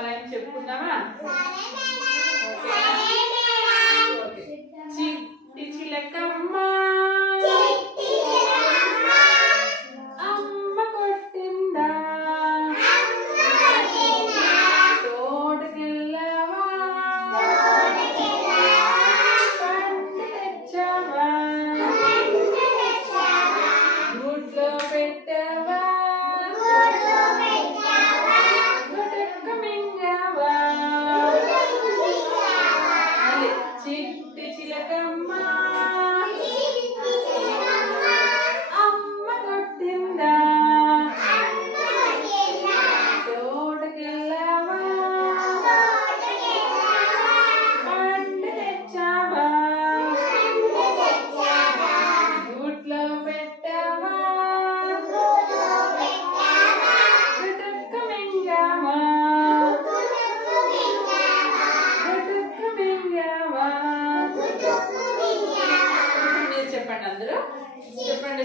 చెప్పాలని చెప్పుకుందామా? చిట్టి చిలకమ్మ అమ్మ కొట్టిందా, తోటకెళ్ళవా, పండు తెచ్చావా, గుడ్లో పెట్టవా, గుటక్క మింగావా. చిట్టి చిలకమ్మ అమ్మ కొట్టిందా, తోటకెళ్ళవా, పండు తెచ్చావా, గుడ్లో పెట్టవా, గుటక్క మింగావా, గుటక్క మింగావా. మీరు చెప్పండి, అందరూ చెప్పండి.